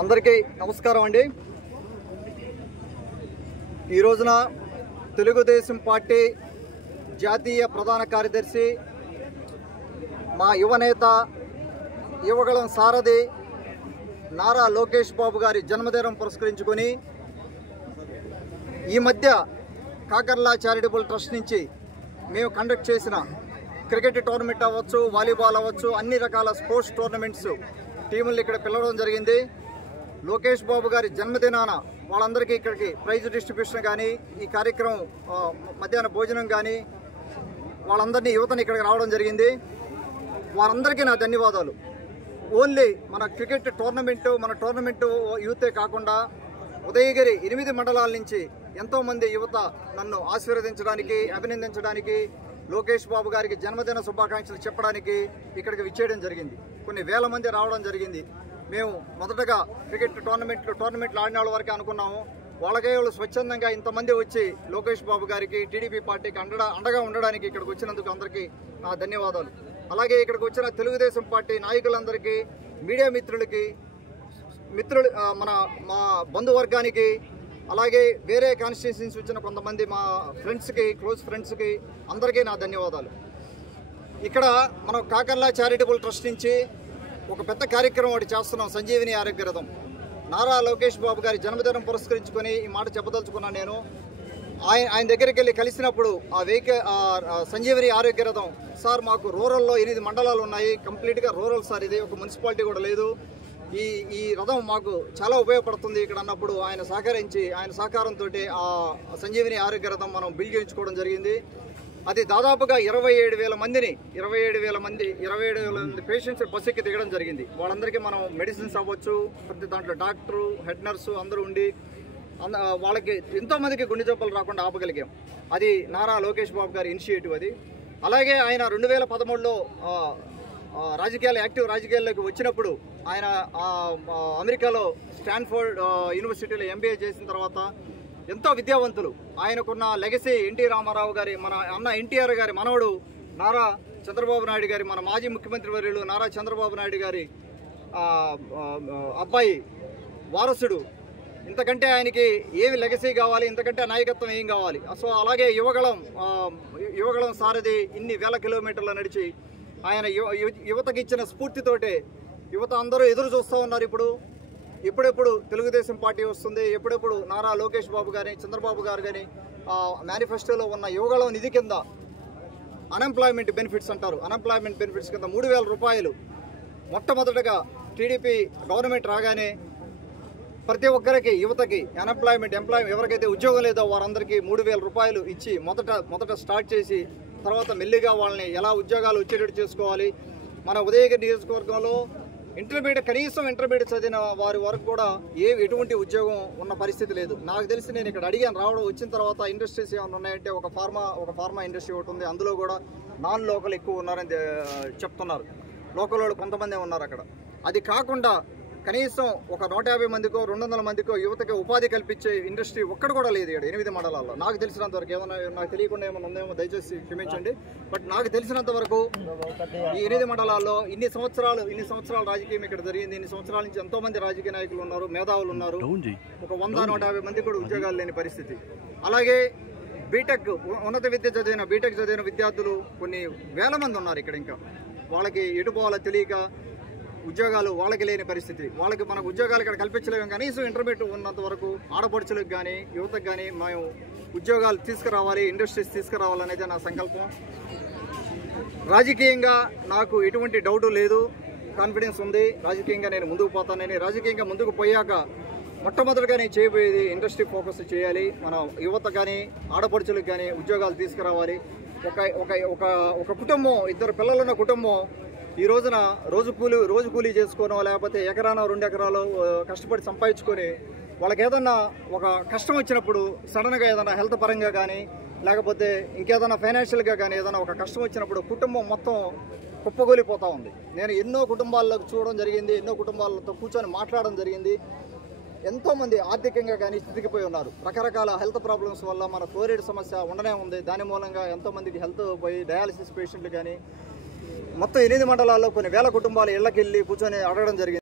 అందరికీ నమస్కారం అండి. ఈ రోజున తెలుగుదేశం పార్టీ జాతీయ ప్రధాన కార్యదర్శి మా యువనేత యువగళం సారథి నారా లోకేష్ బాబు గారి జన్మదినం పురస్కరించుకొని ఈ మధ్య కాకర్లా చారిటబుల్ ట్రస్ట్ నుంచి మేము కండక్ట్ చేసిన క్రికెట్ టోర్నమెంట్ అవ్వచ్చు, వాలీబాల్ అవ్వచ్చు, అన్ని రకాల స్పోర్ట్స్ టోర్నమెంట్స్ టీములు ఇక్కడ పిలవడం జరిగింది. లోకేష్ బాబు గారి జన్మదినాన వాళ్ళందరికీ ఇక్కడికి ప్రైజ్ డిస్ట్రిబ్యూషన్ కానీ, ఈ కార్యక్రమం మధ్యాహ్న భోజనం కానీ వాళ్ళందరినీ యువతని ఇక్కడికి రావడం జరిగింది. వారందరికీ నా ధన్యవాదాలు. ఓన్లీ మన క్రికెట్ టోర్నమెంటు, మన టోర్నమెంటు యూతే కాకుండా ఉదయగిరి 8 మండలాల నుంచి ఎంతోమంది యువత నన్ను ఆశీర్వదించడానికి, అభినందించడానికి, లోకేష్ బాబు గారికి జన్మదిన శుభాకాంక్షలు చెప్పడానికి ఇక్కడికి విచ్చేయడం జరిగింది. కొన్ని వేల మంది రావడం జరిగింది. మేము మొదటగా క్రికెట్ టోర్నమెంట్లు ఆడిన వాళ్ళ వరకే అనుకున్నాము. వాళ్ళకే వాళ్ళు స్వచ్ఛందంగా ఇంతమంది వచ్చి లోకేష్ బాబు గారికి, టీడీపీ పార్టీకి అండగా ఉండడానికి ఇక్కడికి వచ్చినందుకు అందరికీ నా ధన్యవాదాలు. అలాగే ఇక్కడికి వచ్చిన తెలుగుదేశం పార్టీ నాయకులందరికీ, మీడియా మిత్రులు, మా బంధువర్గానికి, అలాగే వేరే కాన్స్టిట్యూన్సీస్ వచ్చిన కొంతమంది మా ఫ్రెండ్స్కి, క్లోజ్ ఫ్రెండ్స్కి అందరికీ నా ధన్యవాదాలు. ఇక్కడ మనం కాకర్లా చారిటబుల్ ట్రస్ట్ నుంచి ఒక పెద్ద కార్యక్రమం ఒకటి చేస్తున్నాం, సంజీవిని ఆరోగ్య రథం. నారా లోకేష్ బాబు గారి జన్మదినం పురస్కరించుకొని ఈ మాట చెప్పదలుచుకున్నాను. నేను ఆయన దగ్గరికి వెళ్ళి కలిసినప్పుడు సంజీవిని ఆరోగ్య రథం, సార్ మాకు రూరల్లో 8 మండలాలు ఉన్నాయి, కంప్లీట్గా రూరల్ సార్, ఇది ఒక మున్సిపాలిటీ కూడా లేదు, ఈ రథం మాకు చాలా ఉపయోగపడుతుంది ఇక్కడ అన్నప్పుడు ఆయన సహకారంతో ఆ సంజీవిని ఆరోగ్య రథం మనం బిల్ చేయించుకోవడం జరిగింది. అది దాదాపుగా 27,000 మంది పేషెంట్స్ బస్సుకి దిగడం జరిగింది. వాళ్ళందరికీ మనం మెడిసిన్స్ అవ్వచ్చు, ప్రతి దాంట్లో డాక్టరు, హెడ్ నర్సు అందరూ ఉండి వాళ్ళకి ఎంతోమందికి గుండె జబ్బులు రాకుండా ఆపగలిగాం. అది నారా లోకేష్ బాబు గారి ఇనిషియేటివ్ అది. అలాగే ఆయన 2013లో యాక్టివ్ రాజకీయాల్లోకి వచ్చినప్పుడు ఆయన అమెరికాలో స్టాన్ఫోర్డ్ యూనివర్సిటీలో MBA చేసిన తర్వాత ఎంతో విద్యావంతులు, ఆయనకున్న లెగసీ ఎన్టీ రామారావు గారి, మన అన్న ఎన్టీఆర్ గారి మనవడు నారా చంద్రబాబు నాయుడు గారి, మన మాజీ ముఖ్యమంత్రి వర్యులు నారా చంద్రబాబు నాయుడు గారి అబ్బాయి వారసుడు. ఇంతకంటే ఆయనకి ఏమి లెగసీ కావాలి, ఇంతకంటే నాయకత్వం ఏం కావాలి? సో అలాగే యువగళం సారథి ఇన్ని వేల కిలోమీటర్లు నడిచి ఆయన యువతకి ఇచ్చిన స్ఫూర్తితోటే యువత అందరూ ఎదురు చూస్తూ ఉన్నారు. ఎప్పుడెప్పుడు తెలుగుదేశం పార్టీ వస్తుంది, ఎప్పుడెప్పుడు నారా లోకేష్ బాబు గారి, చంద్రబాబు గారు కానీ మేనిఫెస్టోలో ఉన్న యువగళం నిధి కింద అన్ఎంప్లాయ్మెంట్ బెనిఫిట్స్ అంటారు, అన్ఎంప్లాయ్మెంట్ బెనిఫిట్స్ కింద 3,000 రూపాయలు మొట్టమొదటగా టీడీపీ గవర్నమెంట్ రాగానే ప్రతి ఒక్కరికి, యువతకి ఎంప్లాయ్మెంట్ ఎవరికైతే ఉద్యోగం లేదో వారందరికీ 3,000 రూపాయలు ఇచ్చి మొదట స్టార్ట్ చేసి తర్వాత మెల్లిగా వాళ్ళని ఎలా ఉద్యోగాలు వచ్చేటట్టు చేసుకోవాలి. మన ఉదయగిరి నియోజకవర్గంలో కనీసం ఇంటర్మీడియట్ చదివిన వారి వరకు కూడా ఎటువంటి ఉద్యోగం ఉన్న పరిస్థితి లేదు. నాకు తెలిసి నేను ఇక్కడ అడిగాను, వచ్చిన తర్వాత ఇండస్ట్రీస్ ఏమైనా ఉన్నాయంటే ఒక ఫార్మా ఇండస్ట్రీ ఒకటి ఉంది, అందులో కూడా నాన్ లోకల్ ఎక్కువ ఉన్నారని చెప్తున్నారు. లోకల్ వాళ్ళు కొంతమంది ఉన్నారు అక్కడ. అది కాకుండా కనీసం ఒక 150 మందికో 200 మందికో యువతకి ఉపాధి కల్పించే ఇండస్ట్రీ ఒక్కడు కూడా లేదు ఇక్కడ 8 మండలాల్లో. నాకు తెలిసినంత వరకు, ఏమైనా నాకు తెలియకుండా ఏమైనా ఉందేమో దయచేసి క్షమించండి. బట్ నాకు తెలిసినంత వరకు ఈ 8 మండలాల్లో ఇన్ని సంవత్సరాల రాజకీయం ఇక్కడ జరిగింది. ఇన్ని సంవత్సరాల నుంచి ఎంతో మంది రాజకీయ నాయకులు ఉన్నారు, మేధావులు ఉన్నారు. ఒక 100-150 మంది కూడా ఉద్యోగాలు లేని పరిస్థితి. అలాగే ఉన్నత విద్య చదివిన విద్యార్థులు కొన్ని వేల మంది ఉన్నారు ఇక్కడ. ఇంకా వాళ్ళకి ఎటు పోవాలో తెలియక ఉద్యోగాలు వాళ్ళకి లేని పరిస్థితి. మనకు ఉద్యోగాలు ఇక్కడ కల్పించలేము. కనీసం ఇంటర్మీడియట్ ఉన్నంత వరకు ఆడపడుచులకు కానీ యువతకు కానీ మేము ఉద్యోగాలు తీసుకురావాలి, ఇండస్ట్రీస్ తీసుకురావాలనేది నా సంకల్పం. రాజకీయంగా నాకు ఎటువంటి డౌటు లేదు, కాన్ఫిడెన్స్ ఉంది. రాజకీయంగా నేను ముందుకు పోతానని, రాజకీయంగా ముందుకు పోయాక మొట్టమొదటిగా నేను చేయబోయేది ఇండస్ట్రీ ఫోకస్ చేయాలి. మన యువత కానీ ఆడపడుచులకు కానీ ఉద్యోగాలు తీసుకురావాలి. ఒక కుటుంబం, 2 పిల్లలున్న కుటుంబం ఈ రోజున రోజు కూలీ చేసుకోనో లేకపోతే ఎకరానో 2 ఎకరాలు కష్టపడి సంపాదించుకొని వాళ్ళకి ఏదన్నా ఒక కష్టం వచ్చినప్పుడు సడన్గా ఏదైనా హెల్త్ పరంగా కానీ లేకపోతే ఇంకేదైనా ఫైనాన్షియల్గా కానీ ఏదైనా ఒక కష్టం వచ్చినప్పుడు కుటుంబం మొత్తం కుప్పగొలిపోతూ ఉంది. నేను ఎన్నో కుటుంబాలకు చూడడం జరిగింది, ఎన్నో కుటుంబాలతో కూర్చొని మాట్లాడడం జరిగింది. ఎంతోమంది ఆర్థికంగా కానీ స్థితికిపోయి ఉన్నారు. రకరకాల హెల్త్ ప్రాబ్లమ్స్ వల్ల మన ఫ్లోరైడ్ సమస్య ఉండనే ఉంది. దాని మూలంగా ఎంతోమందికి హెల్త్ పోయి డయాలసిస్ పేషెంట్లు కానీ మొత్తం 8 మండలాల్లో కొన్ని వేల కుటుంబాలు ఇళ్ళకి వెళ్ళి కూర్చొని అడగడం జరిగింది.